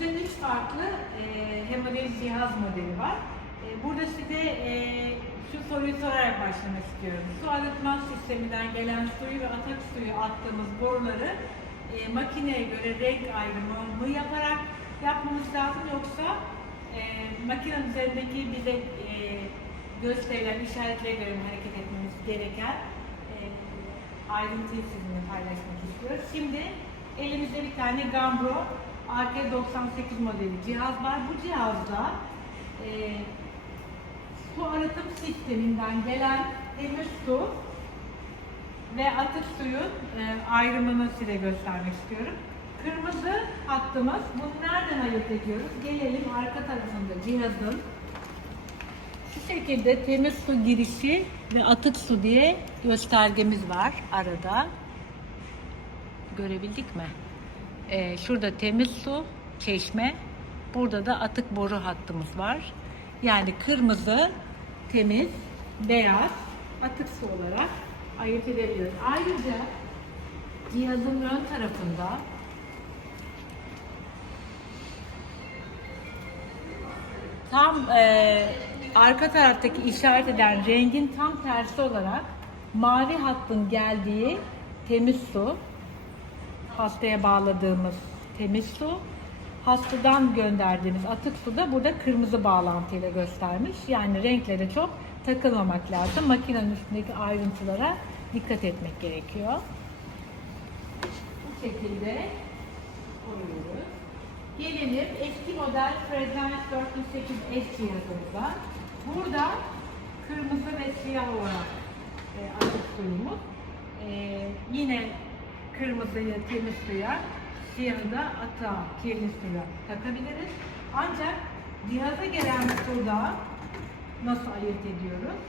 Elimizde üç farklı e, hemodiyaliz cihaz modeli var. E, burada size e, şu soruyu sorarak başlamak istiyorum. Su arıtma sisteminden gelen suyu ve atak suyu attığımız boruları e, makineye göre renk ayrımı mı yaparak yapmamız lazım yoksa e, makinenin üzerindeki bize e, gösterilen işaretlere göre hareket etmemiz gereken e, ayrıntıyı sizinle paylaşmak istiyoruz. Şimdi elimizde bir tane Gambro RK98 modeli cihaz var. Bu cihazda e, su arıtım sisteminden gelen temiz su ve atık suyun e, ayrımını size göstermek istiyorum. Kırmızı hattımız, bunu nereden ayırt ediyoruz? Gelelim arka tarafında cihazın şu şekilde temiz su girişi ve atık su diye göstergemiz var arada. Görebildik mi? Ee, şurada temiz su, çeşme. Burada da atık boru hattımız var. Yani kırmızı, temiz, beyaz, atık su olarak ayırt edebiliyoruz. Ayrıca cihazın ön tarafında tam e, arka taraftaki işaret eden rengin tam tersi olarak mavi hattın geldiği temiz su, hastaya bağladığımız temiz su, hastadan gönderdiğimiz atık su da burada kırmızı bağlantıyla göstermiş. Yani renklere çok takılmamak lazım. Makinenin üstündeki ayrıntılara dikkat etmek gerekiyor. Bu şekilde koyuyoruz. Gelelim eski model Fresnel 408S cihazımıza. Burada kırmızı ve siyah olarak e, atık suyumuz. E, yine kırmızıyı temiz suya, siyahı da atığa, kirli suya takabiliriz. Ancak cihaza gelen suda nasıl ayırt ediyoruz?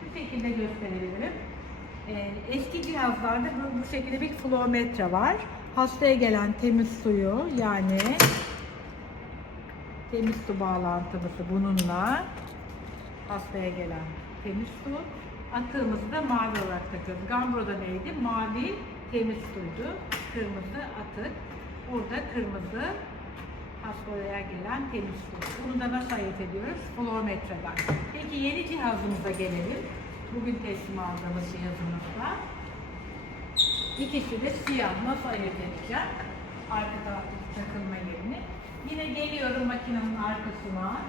Şu şekilde gösterebilirim. Ee, eski cihazlarda bu, bu şekilde bir flometre var. Hastaya gelen temiz suyu yani temiz su bağlantımızı bununla hastaya gelen temiz su atığımızı da mavi olarak takıyoruz. Gambro'da neydi? Mavi temiz suydu. Kırmızı atık. Burada kırmızı hastaya gelen temiz su. Bunu da nasıl ayırt ediyoruz? Florometreden. Peki yeni cihazımıza gelelim. Bugün teslim aldığımız cihazımızda. İkisi de siyah. Nasıl ayırt edeceğim? Arka taraftaki takılma yerini. Yine geliyorum makinenin arkasına.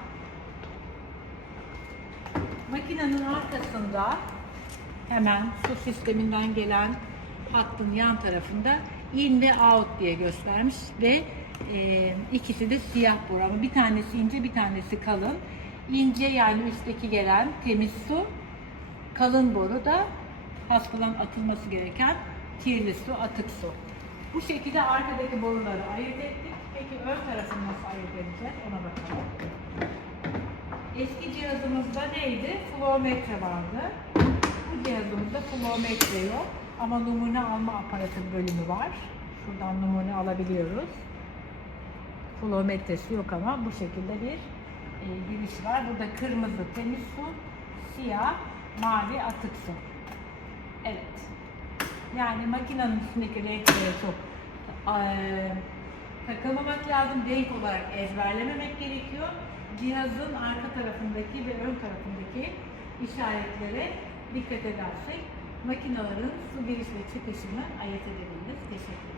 Makinenin arkasında hemen su sisteminden gelen hattın yan tarafında in ve out diye göstermiş ve e, ikisi de siyah boru ama bir tanesi ince bir tanesi kalın. İnce yani üstteki gelen temiz su, kalın boru da hastadan atılması gereken kirli su, atık su. Bu şekilde arkadaki boruları ayırt ettik. Peki ön tarafını nasıl ayırt edeceğiz ona bakalım. Eski cihazımızda neydi? Flometre vardı. Bu cihazımızda flometre yok. Ama numune alma aparatı bölümü var. Şuradan numune alabiliyoruz. Flometresi yok ama bu şekilde bir e, giriş var. Burada kırmızı temiz su, siyah, mavi atık su. Evet. Yani makinenin üstündeki renklere çok eee, takılmamak lazım. Renk olarak ezberlememek gerekiyor. Cihazın arka tarafındaki ve ön tarafındaki işaretlere dikkat edersek makinelerin su giriş ve çıkışını ayırt edebiliriz. Teşekkür ederim.